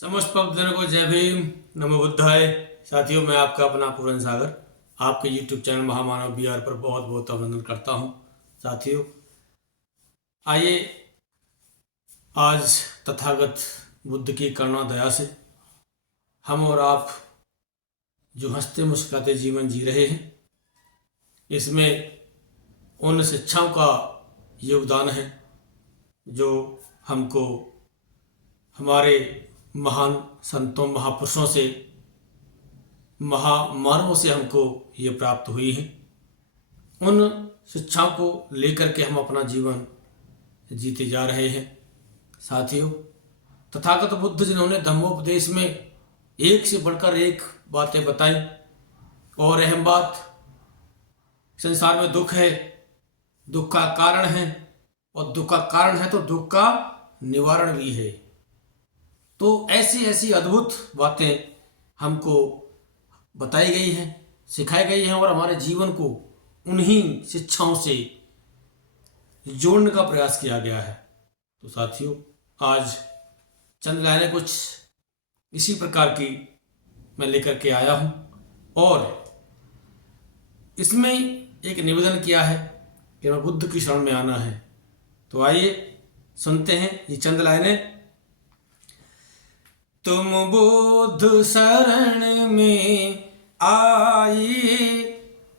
समस्त भक्तजनों को जय भीम, नमो बुद्धाय। साथियों, मैं आपका अपना पूरन सागर आपके YouTube चैनल महामानव BR पर बहुत बहुत अभिनंदन करता हूं। साथियों, आइए आज तथागत बुद्ध की करुणा दया से हम और आप जो हंसते मुस्कुराते जीवन जी रहे हैं, इसमें उन शिक्षाओं का योगदान है जो हमको हमारे महान संतों महापुरुषों से महामानवों से हमको ये प्राप्त हुई है। उन शिक्षाओं को लेकर के हम अपना जीवन जीते जा रहे हैं। साथियों, तथागत बुद्ध जिन्होंने धम्मोपदेश में एक से बढ़कर एक बातें बताई, और अहम बात, संसार में दुख है, दुख का कारण है, और दुख का कारण है तो दुख का निवारण भी है। तो ऐसी ऐसी अद्भुत बातें हमको बताई गई हैं, सिखाई गई हैं, और हमारे जीवन को उन्हीं शिक्षाओं से जोड़ने का प्रयास किया गया है। तो साथियों, आज चंद लाइनें कुछ इसी प्रकार की मैं लेकर के आया हूं, और इसमें एक निवेदन किया है कि मैं बुद्ध की शरण में आना है। तो आइए सुनते हैं ये चंद लाइनें। तुम बुद्ध शरण में आइए,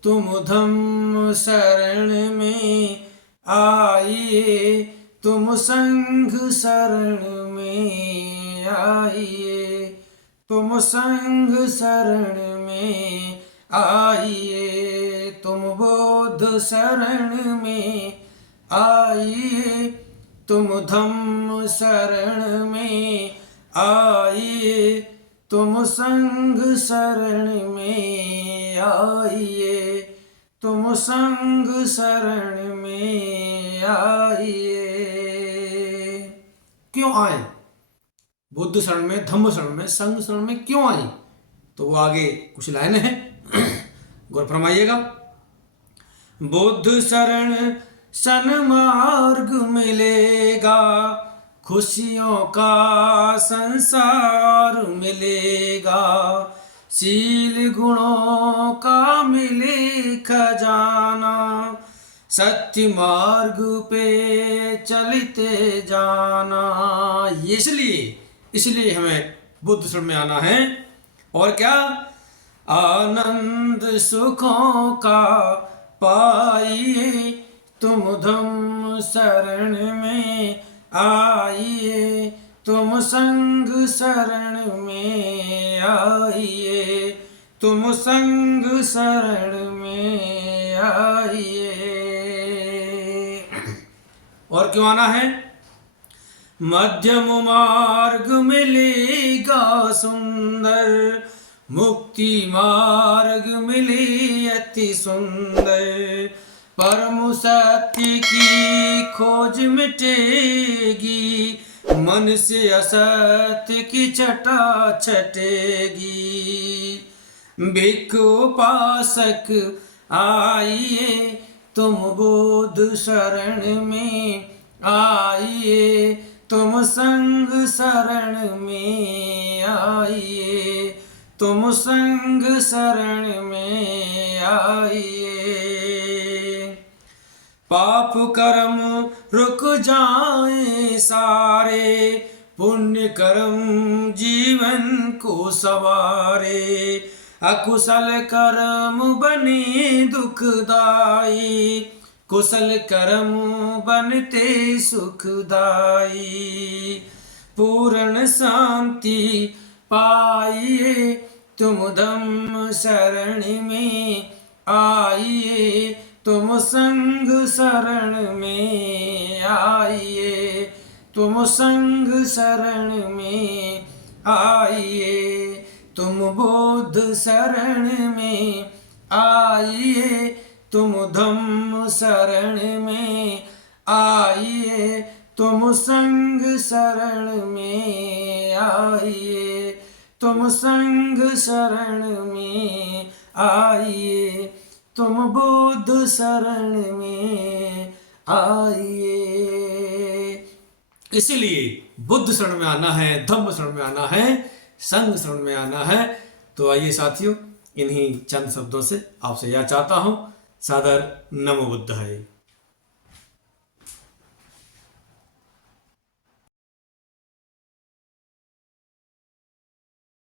तुम धम्म शरण में आइए, तुम संघ शरण में आइए, तुम संघ शरण में आइए, तुम बुद्ध शरण में आइए, तुम धम्म शरण में आइए, तुम संघ शरण में आइए, तुम संघ शरण में आइए। क्यों आए? बुद्ध शरण में, धम्म शरण में, संघ शरण में क्यों आए? तो वो आगे कुछ लाइनें हैं, गौर फरमाइएगा। बुद्ध शरण सन्मार्ग मिलेगा, खुशियों का संसार मिलेगा, शील गुणों का मिले खजाना, सत्य मार्ग पे चलते जाना। इसलिए हमें बुद्ध शरण में आना है। और क्या? आनंद सुखों का पाइए, तुम धम्म शरण में आइए, तुम संघ शरण में आइए, तुम संघ शरण में आइए। और क्यों आना है? मध्यम मार्ग मिलेगा सुंदर, मुक्ति मार्ग मिले अति सुंदर, परम सत्य की खोज मिटेगी, मन से असत्य की छटा छटेगी। भिक्खु उपासक आइए, तुम बुद्ध शरण में आइए, तुम संघ शरण में आइए, तुम संघ शरण में आइए। पाप कर्म रुक जाए सारे, पुण्य कर्म जीवन को सवारे, अकुशल कर्म बने दुखदाई, कुशल कर्म बनते सुखदाई। पूर्ण शांति पाइए, तुम धम्म शरण में आइए, तुम संघ शरण में आइए, तुम संघ शरण में आइए, तुम बुद्ध शरण में आइए, तुम धम्म शरण में आइए, तुम संघ शरण में आइए, तुम संघ शरण में आइए, तुम बुद्ध शरण में आइए। इसीलिए बुद्ध शरण में आना है, धम्म शरण में आना है, संघ शरण में आना है। तो आइए साथियों, इन्हीं चंद शब्दों से आपसे यह चाहता हूं, सादर नमो बुद्धाय।